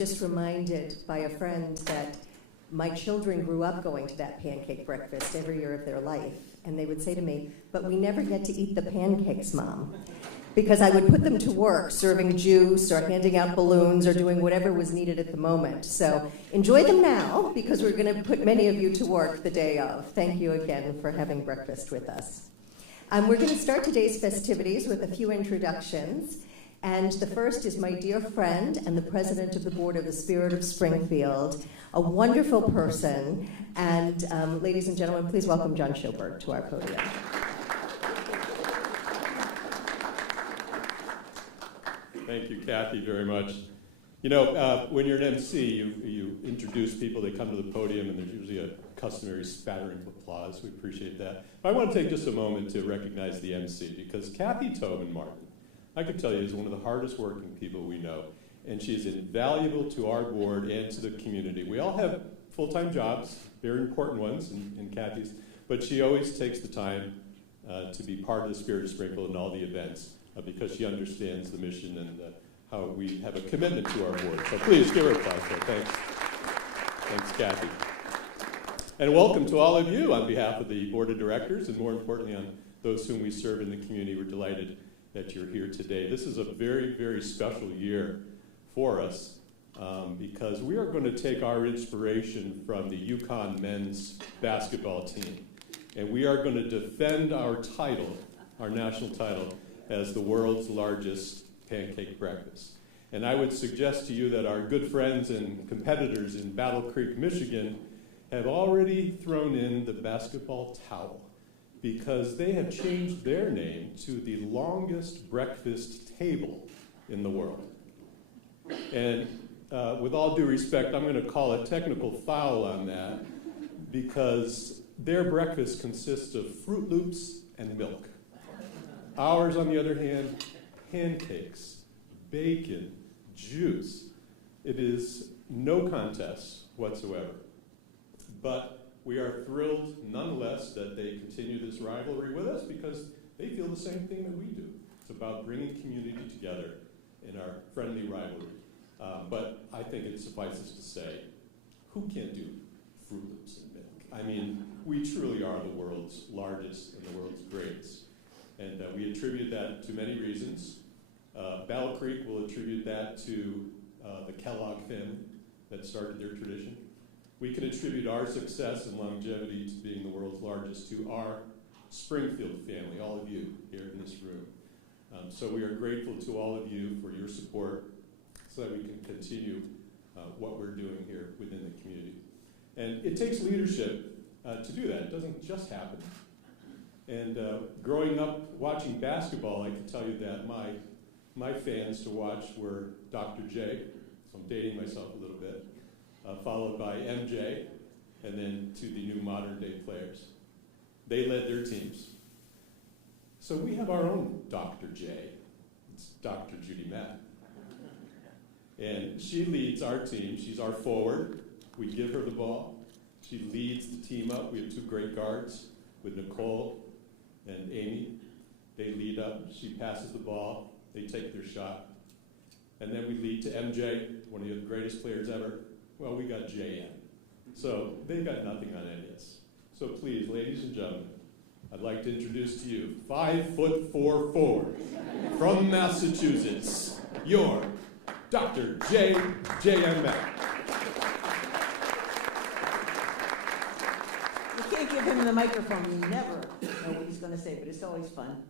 Just reminded by a friend that my children grew up going to that pancake breakfast every year of their life, and they would say to me, "But we never get to eat the pancakes, Mom," because I would put them to work serving juice or handing out balloons or doing whatever was needed at the moment. So enjoy them now, because we're going to put many of you to work the day of. Thank you again for having breakfast with us. We're going to start today's festivities with a few introductions. And the first is my dear friend and the president of the board of the Spirit of Springfield, a wonderful person. And ladies and gentlemen, please welcome John Schilberg to our podium. Thank you, Kathy, very much. You know, when you're an MC, you introduce people, they come to the podium, and there's usually a customary spattering of applause. We appreciate that. But I want to take just a moment to recognize the MC, because Kathy Tobin Martin, I can tell you, is one of the hardest working people we know, and she is invaluable to our board and to the community. We all have full-time jobs, very important ones in Kathy's, but she always takes the time to be part of the Spirit of Springfield and all the events because she understands the mission and how we have a commitment to our board. So please give her applause. Thanks. Thanks, Kathy. And welcome to all of you on behalf of the board of directors, and more importantly on those whom we serve in the community. We're delighted that you're here today. This is a very, very special year for us because we are going to take our inspiration from the UConn men's basketball team, and we are going to defend our title, our national title, as the world's largest pancake breakfast. And I would suggest to you that our good friends and competitors in Battle Creek, Michigan, have already thrown in the basketball towel, because they have changed their name to the longest breakfast table in the world. And with all due respect, I'm going to call a technical foul on that, because their breakfast consists of Fruit Loops and milk. Ours, on the other hand, pancakes, bacon, juice. It is no contest whatsoever. But we are thrilled, nonetheless, that they continue this rivalry with us because they feel the same thing that we do. It's about bringing community together in our friendly rivalry. But I think it suffices to say, who can't do Fruit Loops and milk? I mean, we truly are the world's largest and the world's greatest. And we attribute that to many reasons. Battle Creek will attribute that to the Kellogg family that started their tradition. We can attribute our success and longevity to being the world's largest to our Springfield family, all of you here in this room. So we are grateful to all of you for your support so that we can continue what we're doing here within the community. And it takes leadership to do that. It doesn't just happen. And growing up watching basketball, I can tell you that my fans to watch were Dr. J, so I'm dating myself a little bit, followed by MJ, and then to the new modern-day players. They led their teams. So we have our own Dr. J. It's Dr. Judy Matt. And she leads our team. She's our forward. We give her the ball. She leads the team up. We have two great guards with Nicole and Amy. They lead up. She passes the ball. They take their shot. And then we lead to MJ, one of the greatest players ever. Well, we got JM. So they've got nothing on any of us. So please, ladies and gentlemen, I'd like to introduce to you 5'4" forward from Massachusetts, your Dr. J.M. Mack. You can't give him the microphone. You never know what he's going to say, but it's always fun.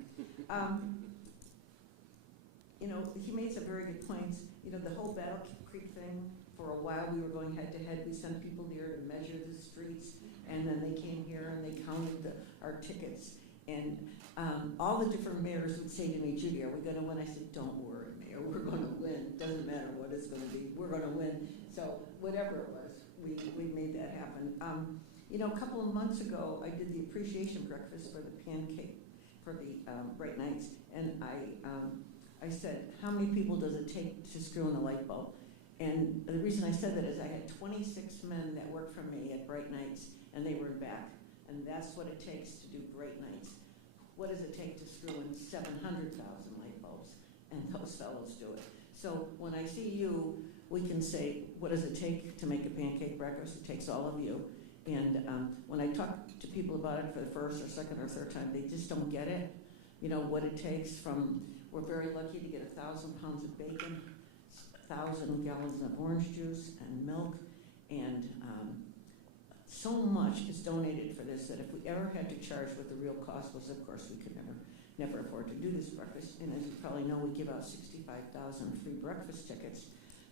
You know, he made some very good points. You know, the whole Battle Creek thing, for a while we were going head to head. We sent people there to measure the streets, and then they came here and they counted our tickets. And all the different mayors would say to me, "Judy, are we going to win?" I said, "Don't worry, Mayor, we're going to win. It doesn't matter what it's going to be. We're going to win." So whatever it was, we made that happen. You know, a couple of months ago, I did the appreciation breakfast for the Pancake, for the Bright Nights, and I said, how many people does it take to screw in a light bulb? And the reason I said that is I had 26 men that worked for me at Bright Nights, and they were in back. And that's what it takes to do Bright Nights. What does it take to screw in 700,000 light bulbs? And those fellows do it. So when I see you we can say, what does it take to make a pancake breakfast? It takes all of you. And when I talk to people about it for the first or second or third time, they just don't get it. You know, what it takes from, we're very lucky to get 1,000 pounds of bacon, 1,000 gallons of orange juice and milk, and so much is donated for this that if we ever had to charge what the real cost was, of course, we could never afford to do this breakfast. And as you probably know, we give out 65,000 free breakfast tickets.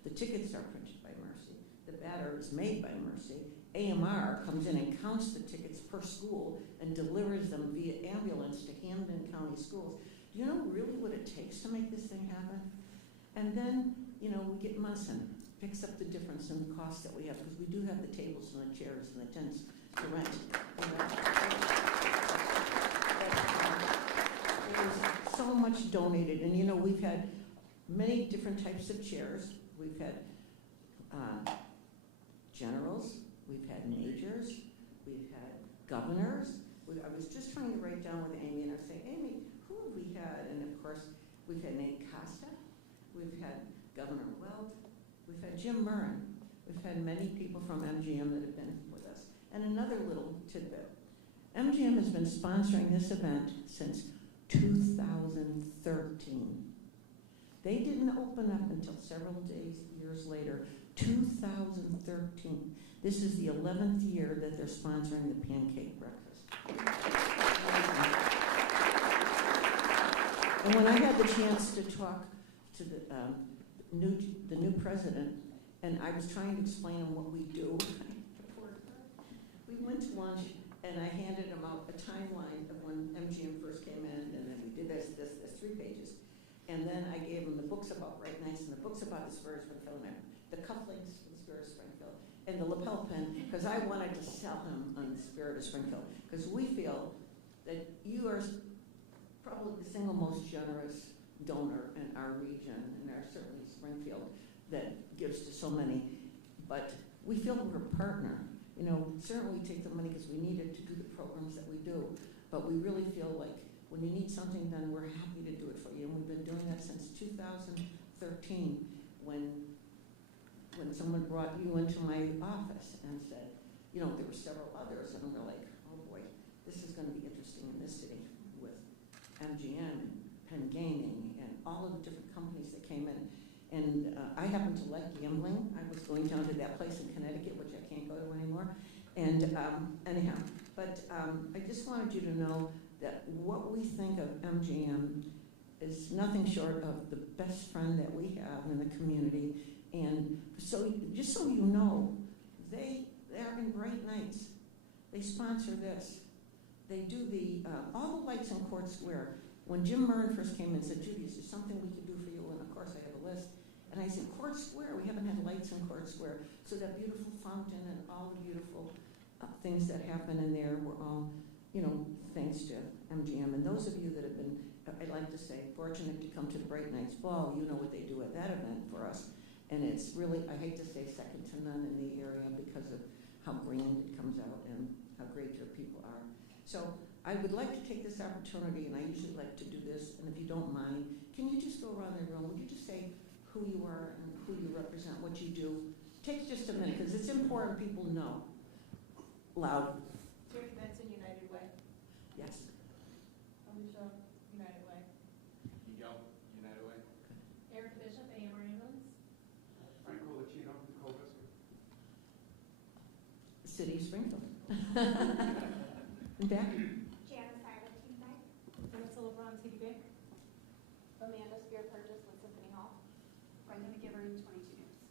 The tickets are printed by Mercy. The batter is made by Mercy. AMR comes in and counts the tickets per school and delivers them via ambulance to Hamden County schools. Do you know really what it takes to make this thing happen? And then, you know, we get Munson, picks up the difference in the cost that we have, because we do have the tables and the chairs and the tents to rent. There's so much donated, and you know, we've had many different types of chairs. We've had generals, we've had majors, we've had governors. I was just trying to write down with Amy, and I was saying, Amy, who have we had? And of course, we've had Nate Costa, we've had Governor Weld, we've had Jim Murrin, we've had many people from MGM that have been with us. And another little tidbit, MGM has been sponsoring this event since 2013. They didn't open up until several years later, 2013. This is the 11th year that they're sponsoring the Pancake Breakfast. And when I had the chance to talk to the new president, and I was trying to explain him what we do, we went to lunch, and I handed him out a timeline of when MGM first came in, and then we did this, 3 pages. And then I gave him the books about Bright Nights and the books about the Spirit of Springfield, and the cufflinks for the Spirit of Springfield, and the lapel pin, because I wanted to sell him on the Spirit of Springfield, because we feel that you are probably the single most generous donor in our region, and certainly Springfield, that gives to so many. But we feel we're a partner. You know, certainly we take the money because we need it to do the programs that we do, but we really feel like when you need something done, we're happy to do it for you. And we've been doing that since 2013 when someone brought you into my office and said, you know, there were several others, and we're like, oh boy, this is going to be interesting in this city with MGM and Penn Gaming and all of the different companies that came in. And I happen to like gambling. I was going down to that place in Connecticut, which I can't go to anymore. And anyhow, but I just wanted you to know that what we think of MGM is nothing short of the best friend that we have in the community. And so, just so you know, they are in Bright Nights. They sponsor this. They do all the lights in Court Square. When Jim Murrin first came in and said, Judy, is there something we could do for you? And of course, I have a list. And I said, Court Square, we haven't had lights in Court Square. So that beautiful fountain and all the beautiful things that happen in there were all, you know, thanks to MGM. And those of you that have been, I'd like to say, fortunate to come to the Bright Nights Ball, you know what they do at that event for us. And it's really, I hate to say second to none in the area because of how grand it comes out and how great your people are. So I would like to take this opportunity, and I usually like to do this, and if you don't mind, can you just go around the room? Would you just say who you are and who you represent, what you do? Take just a minute, because it's important people know. Loud. Terry Benson, United Way. Yes. Alicia, United Way. Miguel, United Way. Eric Bishop, AMR Ambulance. Franco Lachino, Cobus. City of Springfield. And back. Janice Tyler, Team Bank. Melissa LeBron, TD Bank. Amanda Spear Purchase with Symphony Hall. Brenda McGivern, 22 News.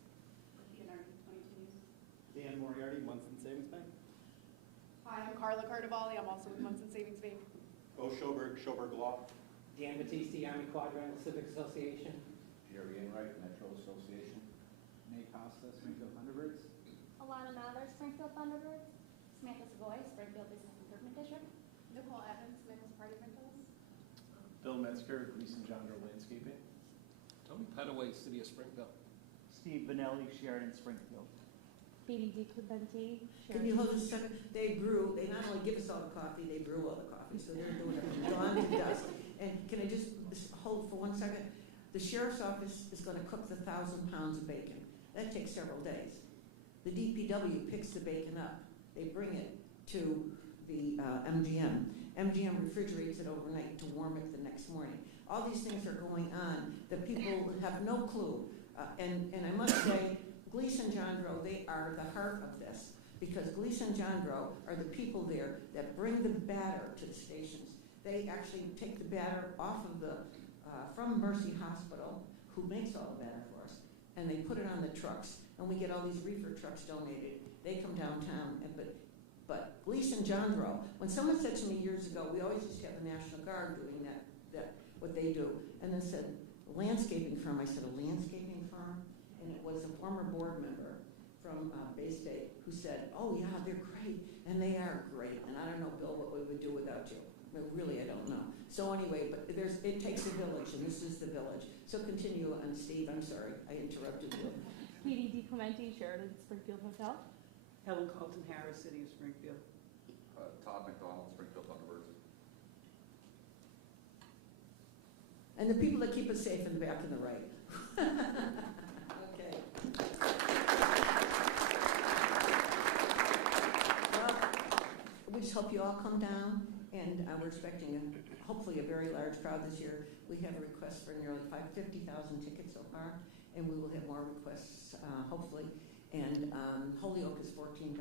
With the Honorary, 22 News. Dan Moriarty, Munson Savings Bank. Hi, I'm Carla Carnevale. I'm also with Munson Savings Bank. Bo Schoberg, Schoberg Law. Dan Battisti, Army Quadrangle Civic Association. Jerry Enright, Metro Association. Nate Costa, Springfield Thunderbirds. Alana Mather, Springfield Thunderbirds. Samantha Savoy, Springfield Business Improvement District. Nicole Evans, Nichols Party Rentals. Bill Metzger, Gleason John Doe Landscaping. Tony Petaway, City of Springfield. Steve Benelli, Sheridan, Springfield. Katie DiClementi. Can you hold this a second? They not only give us all the coffee, they brew all the coffee, so they're doing it from dawn to dusk. And can I just hold for 1 second? The sheriff's office is going to cook the 1,000 pounds of bacon. That takes several days. The DPW picks the bacon up. They bring it to the MGM. MGM refrigerates it overnight to warm it the next morning. All these things are going on that people have no clue. And I must say, Gleason Jandro, they are the heart of this, because Gleason Jandro are the people there that bring the batter to the stations. They actually take the batter off of from Mercy Hospital, who makes all the batter for us, and they put it on the trucks, and we get all these reefer trucks donated. They come downtown, but Gleason Jandro, when someone said to me years ago, we always used to have the National Guard doing that what they do, and then said, landscaping firm. I said, a landscaping firm? And it was a former board member from Bay State who said, oh yeah, they're great, and they are great, and I don't know, Bill, what we would do without you. But really, I don't know. So anyway, but it takes a village, and this is the village. So continue on, Steve. I'm sorry, I interrupted you. Katie DiClemente, Sheridan Springfield Hotel. Helen Carlton Harris, City of Springfield. Todd McDonald, Springfield Thunderbirds. And the people that keep us safe in the back and the right. Okay. Well, we just hope you all come down, and we're expecting hopefully a very large crowd this year. We have a request for nearly 50,000 tickets so far, and we will have more requests, hopefully. And Holyoke is 14,000.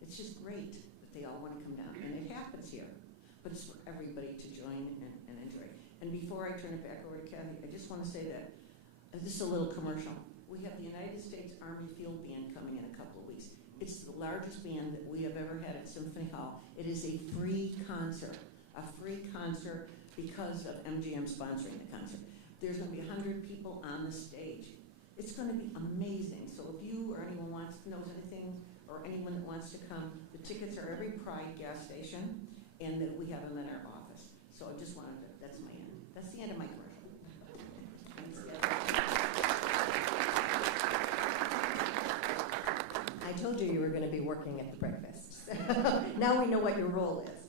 It's just great that they all want to come down, and it happens here. But it's for everybody to join and enjoy. And before I turn it back over to Kathy, I just want to say that this is a little commercial. We have the United States Army Field Band coming in a couple of weeks. It's the largest band that we have ever had at Symphony Hall. It is a free concert because of MGM sponsoring the concert. There's going to be 100 people on the stage. It's going to be amazing. So if you or anyone knows anything, or anyone that wants to come, the tickets are every Pride gas station, and that we have them in our office. So I just wanted to, that's my end. That's the end of my commercial. Thanks, guys. I told you were going to be working at the breakfast. Now we know what your role is.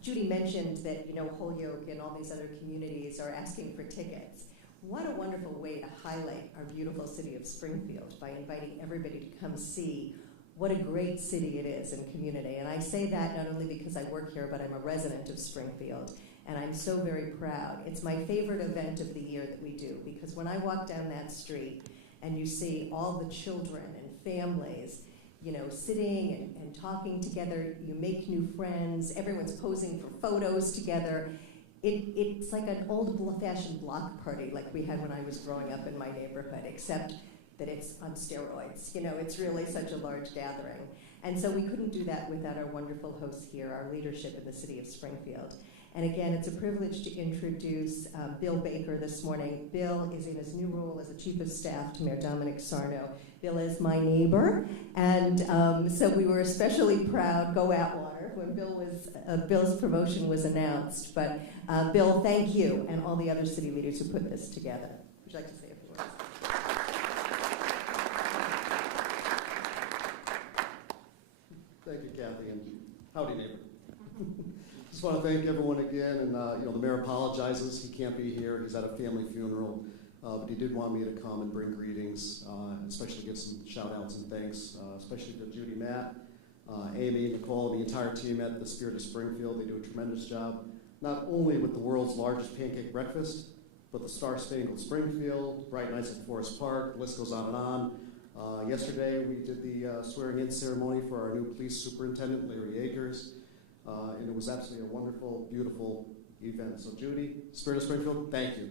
Judy mentioned that, Holyoke and all these other communities are asking for tickets. What a wonderful way to highlight our beautiful city of Springfield by inviting everybody to come see what a great city it is and community. And I say that not only because I work here, but I'm a resident of Springfield. And I'm so very proud. It's my favorite event of the year that we do, because when I walk down that street and you see all the children and families, sitting and talking together, you make new friends, everyone's posing for photos together. It's like an old-fashioned block party like we had when I was growing up in my neighborhood, except that it's on steroids. It's really such a large gathering. And so we couldn't do that without our wonderful hosts here, our leadership in the city of Springfield. And again, it's a privilege to introduce Bill Baker this morning. Bill is in his new role as the Chief of Staff to Mayor Dominic Sarno. Bill is my neighbor, and so we were especially proud, go Atwater, when Bill's promotion was announced. But Bill, thank you, and all the other city leaders who put this together. Would you like to say a few words? Thank you, Kathy, and howdy, neighbor. Just want to thank everyone again, and the mayor apologizes. He can't be here. He's at a family funeral, but he did want me to come and bring greetings, especially give some shout-outs and thanks, especially to Judy, Matt, Amy, Nicole, and the entire team at the Spirit of Springfield. They do a tremendous job, not only with the world's largest pancake breakfast, but the Star-Spangled Springfield, Bright Nights at Forest Park, the list goes on and on. Yesterday, we did the swearing-in ceremony for our new police superintendent, Larry Akers. And it was absolutely a wonderful, beautiful event. So Judy, Spirit of Springfield, thank you.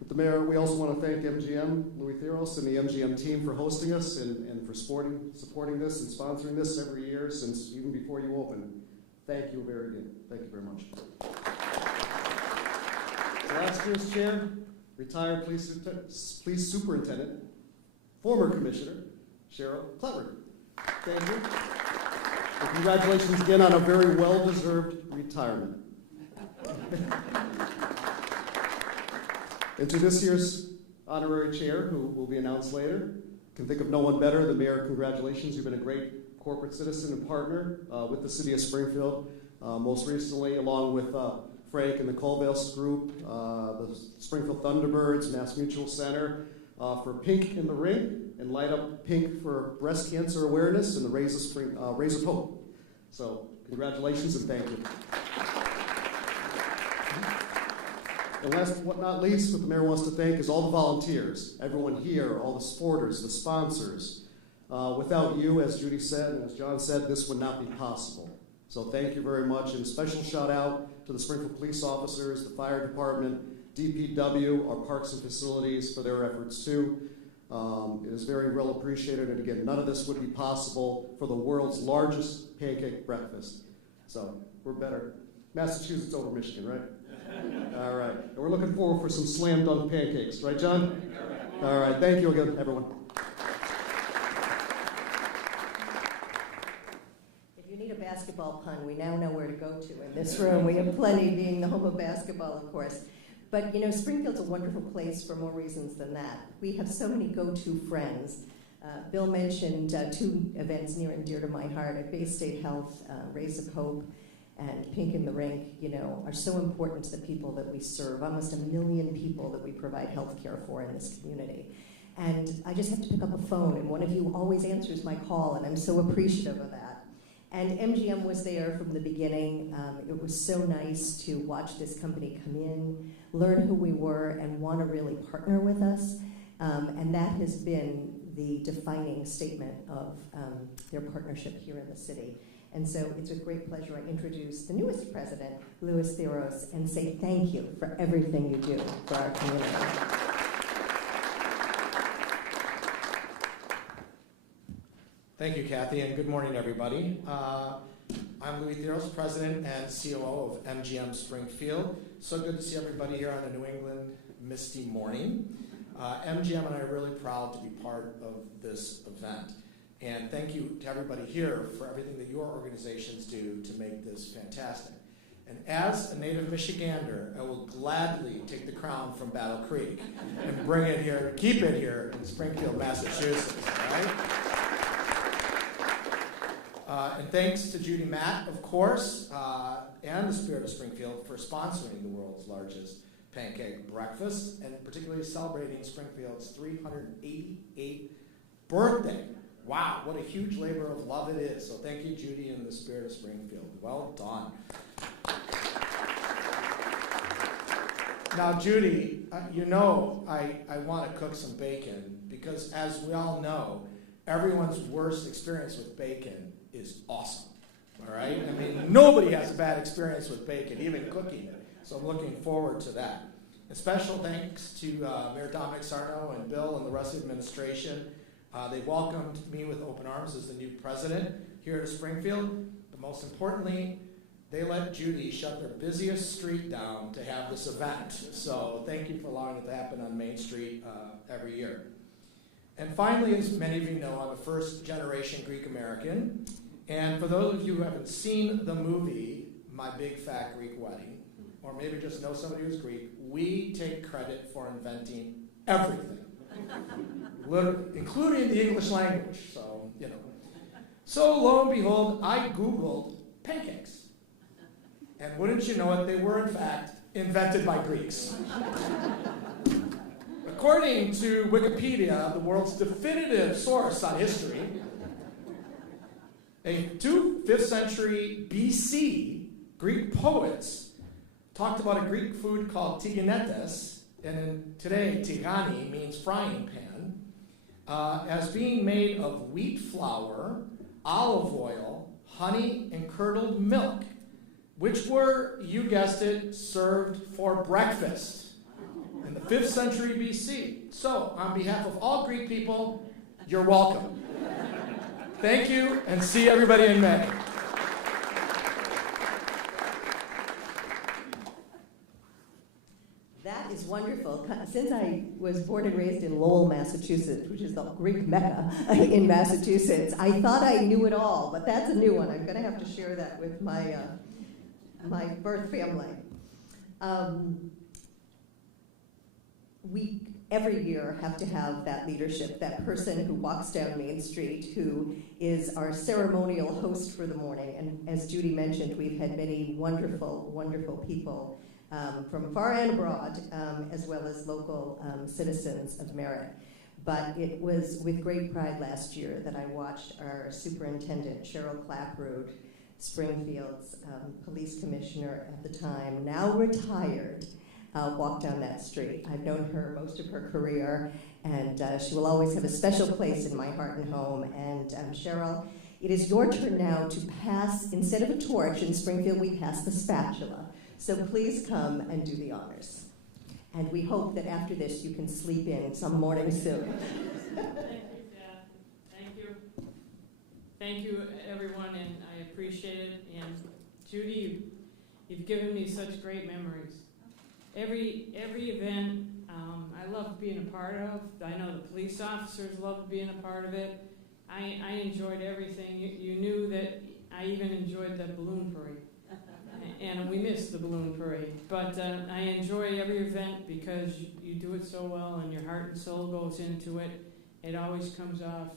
With the mayor, we also want to thank MGM, Louis Theros, and the MGM team for hosting us and for supporting this and sponsoring this every year since even before you opened. Thank you very much. So last year's chair, retired police superintendent, former commissioner, Cheryl Clever. Thank you. And congratulations again on a very well-deserved retirement. And to this year's honorary chair, who will be announced later, can think of no one better than Mayor. Congratulations. You've been a great corporate citizzen and partner with the city of Springfield. Most recently, along with Frank and the Colvales Group, the Springfield Thunderbirds, Mass Mutual Center, for Pink in the Ring, and Light Up Pink for breast cancer awareness, and the Raise of Hope. So congratulations and thank you. And last but not least, what the mayor wants to thank is all the volunteers, everyone here, all the supporters, the sponsors. Without you, as Judy said, and as John said, this would not be possible. So thank you very much, and a special shout out to the Springfield police officers, the fire department, DPW, our parks and facilities for their efforts too. It is very well appreciated, and again, none of this would be possible for the world's largest pancake breakfast. So we're better. Massachusetts over Michigan, right? All right. And we're looking forward for some slam dunk pancakes, right, John? All right. Thank you again, everyone. If you need a basketball pun, we now know where to go to in this room. We have plenty, being the home of basketball, of course. But, you know, Springfield's a wonderful place for more reasons than that. We have so many go-to friends. Bill mentioned two events near and dear to my heart at Bay State Health, Raise of Hope, and Pink in the Rink, you know, are so important to the people that we serve, almost 1 million people that we provide health care for in this community. And I just have to pick up a phone, and one of you always answers my call, and I'm so appreciative of that. And MGM was there from the beginning. It was so nice to watch this company come in, learn who we were, and want to really partner with us. And that has been the defining statement of their partnership here in the city. And so it's a great pleasure I introduce the newest president, Louis Theros, and say thank you for everything you do for our community. Thank you, Kathy, and good morning, everybody. I'm Louis Theros, president and COO of MGM Springfield. So good to see everybody here on a New England misty morning. MGM and I are really proud to be part of this event. And thank you to everybody here for everything that your organizations do to make this fantastic. And as a native Michigander, I will gladly take the crown from Battle Creek and bring it here, keep it here in Springfield, Massachusetts, all right? And thanks to Judy Matt, of course, and the Spirit of Springfield for sponsoring the world's largest pancake breakfast, and particularly celebrating Springfield's 388th birthday. Wow, what a huge labor of love it is. So thank you, Judy, and the Spirit of Springfield. Well done. Now, Judy, you know I want to cook some bacon because, as we all know, everyone's worst experience with bacon is awesome. All right? I mean, nobody has a bad experience with bacon, even cooking it. So I'm looking forward to that. A special thanks to Mayor Dominic Sarno and Bill and the rest of the administration. They welcomed me with open arms as the new president here at Springfield. But most importantly, they let Judy shut their busiest street down to have this event. So thank you for allowing it to happen on Main Street every year. And finally, as many of you know, I'm a first-generation Greek American. And for those of you who haven't seen the movie, My Big Fat Greek Wedding, or maybe just know somebody who's Greek, we take credit for inventing everything, including the English language. So, you know. So lo and behold, I Googled pancakes. And wouldn't you know it, they were in fact invented by Greeks. According to Wikipedia, the world's definitive source on history, 5th century BC Greek poets talked about a Greek food called tiganetes, and today tigani means frying pan, as being made of wheat flour, olive oil, honey, and curdled milk, which were, you guessed it, served for breakfast in the 5th century BC. So, on behalf of all Greek people, you're welcome. Thank you, and see everybody in May. That is wonderful. Since I was born and raised in Lowell, Massachusetts, which is the Greek Mecca in Massachusetts, I thought I knew it all, but that's a new one. I'm going to have to share that with my my birth family. we every year have to have that leadership, that person who walks down Main Street, who is our ceremonial host for the morning. And as Judy mentioned, we've had many wonderful, wonderful people from far and abroad, as well as local citizens of merit. But it was with great pride last year that I watched our superintendent, Cheryl Clapprood, Springfield's police commissioner at the time, now retired, walk down that street. I've known her most of her career, and she will always have a special place in my heart and home. And Cheryl, it is your turn now to pass, instead of a torch, in Springfield we pass the spatula. So please come and do the honors. And we hope that after this you can sleep in some morning soon. Thank you, Dad. Thank you. Thank you, everyone, and I appreciate it. And Judy, you've given me such great memories. Every event I love being a part of. I know the police officers love being a part of it. I enjoyed everything. You knew that I even enjoyed the balloon parade. And we missed the balloon parade. But I enjoy every event because you do it so well and your heart and soul goes into it. It always comes off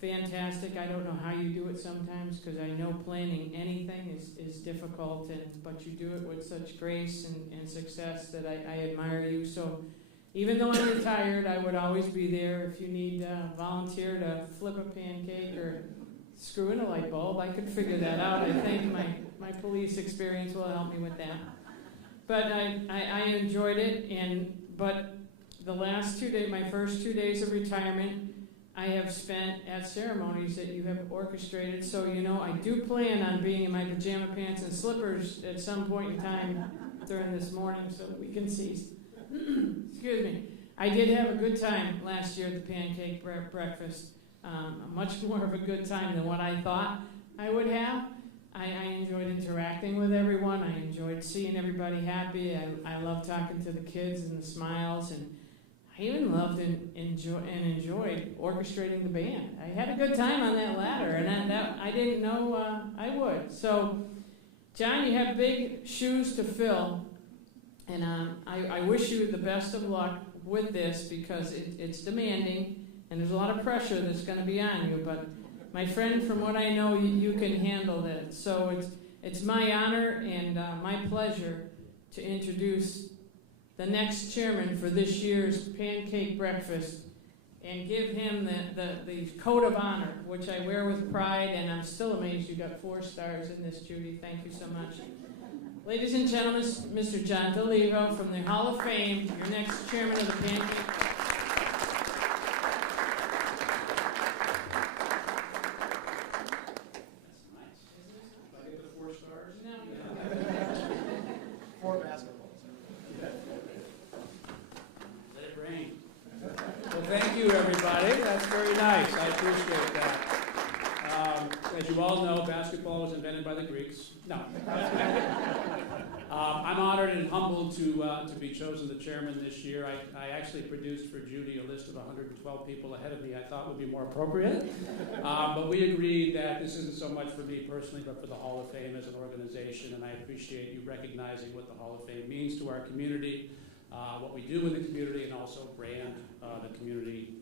fantastic. I don't know how you do it sometimes because I know planning anything is difficult, but you do it with such grace and success that I admire you. So even though I'm retired, I would always be there if you need a volunteer to flip a pancake or screw in a light bulb. I could figure that out. I think my police experience will help me with that. But I enjoyed it, but the last 2 days, my first 2 days of retirement, I have spent at ceremonies that you have orchestrated. So, I do plan on being in my pajama pants and slippers at some point in time during this morning so we can see. Excuse me. I did have a good time last year at the pancake breakfast. Much more of a good time than what I thought I would have. I enjoyed interacting with everyone. I enjoyed seeing everybody happy. I loved talking to the kids and the smiles, and I even loved and enjoyed orchestrating the band. I had a good time on that ladder, and that I didn't know I would. So, John, you have big shoes to fill, and I wish you the best of luck with this because it's demanding, and there's a lot of pressure that's going to be on you. But my friend, from what I know, you can handle that. So it's my honor and my pleasure to introduce the next chairman for this year's Pancake Breakfast and give him the coat of honor, which I wear with pride, and I'm still amazed you got 4 stars in this, Judy. Thank you so much. Ladies and gentlemen, Mr. John DeLevo from the Hall of Fame, your next chairman of the Pancake. Thank you, everybody. That's very nice. I appreciate that. As you all know, basketball was invented by the Greeks. No. I'm honored and humbled to be chosen the chairman this year. I actually produced for Judy a list of 112 people ahead of me I thought would be more appropriate. But we agreed that this isn't so much for me personally, but for the Hall of Fame as an organization, and I appreciate you recognizing what the Hall of Fame means to our community. What we do in the community, and also brand the community.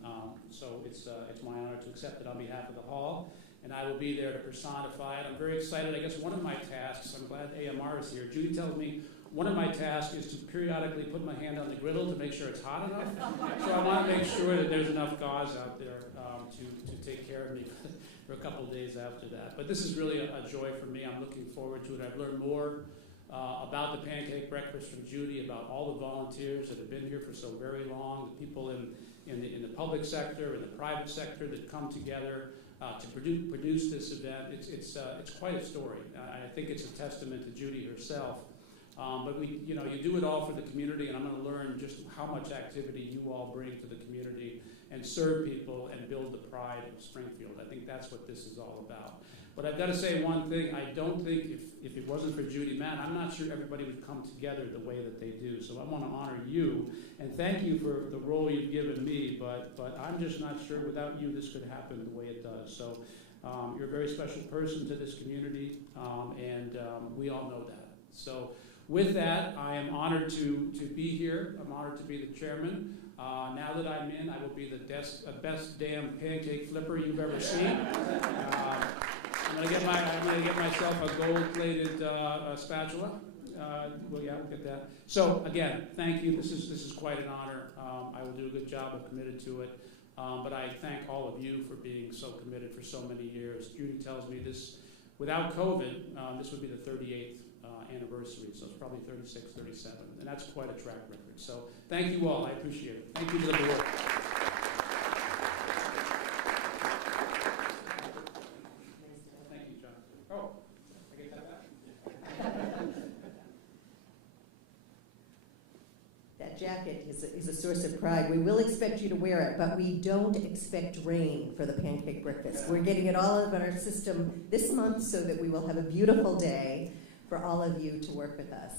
So it's my honor to accept it on behalf of the Hall, and I will be there to personify it. I'm very excited. I guess one of my tasks, I'm glad AMR is here. Judy tells me one of my tasks is to periodically put my hand on the griddle to make sure it's hot enough. So I want to make sure that there's enough gauze out there to take care of me for a couple of days after that. But this is really a joy for me. I'm looking forward to it. I've learned more about the Pancake Breakfast from Judy, about all the volunteers that have been here for so very long, the people in the public sector and the private sector that come together to produce this event. It's quite a story. I think it's a testament to Judy herself. But you do it all for the community, and I'm going to learn just how much activity you all bring to the community and serve people and build the pride of Springfield. I think that's what this is all about. But I've got to say one thing. I don't think if it wasn't for Judy, man, I'm not sure everybody would come together the way that they do. So I want to honor you and thank you for the role you've given me. But I'm just not sure without you this could happen the way it does. So you're a very special person to this community, and we all know that. So with that, I am honored to be here. I'm honored to be the chairman. Now that I'm in, I will be the best damn pancake flipper you've ever seen. I'm gonna get myself a gold-plated spatula. We'll get that. So again, thank you. This is quite an honor. I will do a good job. I'm committed to it. But I thank all of you for being so committed for so many years. Judy tells me this, without COVID, this would be the 38th anniversary, so it's probably 36, 37, and that's quite a track record. So thank you all. I appreciate it. Thank you to the board. Thank you, John. Oh, I get that back? That jacket is a source of pride. We will expect you to wear it, but we don't expect rain for the pancake breakfast. We're getting it all out of our system this month so that we will have a beautiful day for all of you to work with us.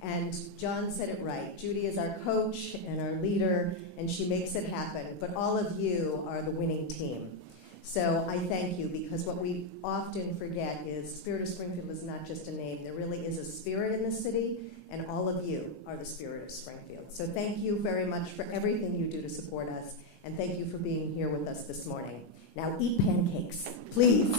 And John said it right. Judy is our coach and our leader, and she makes it happen. But all of you are the winning team. So I thank you, because what we often forget is Spirit of Springfield is not just a name. There really is a spirit in the city, and all of you are the spirit of Springfield. So thank you very much for everything you do to support us, and thank you for being here with us this morning. Now eat pancakes, please.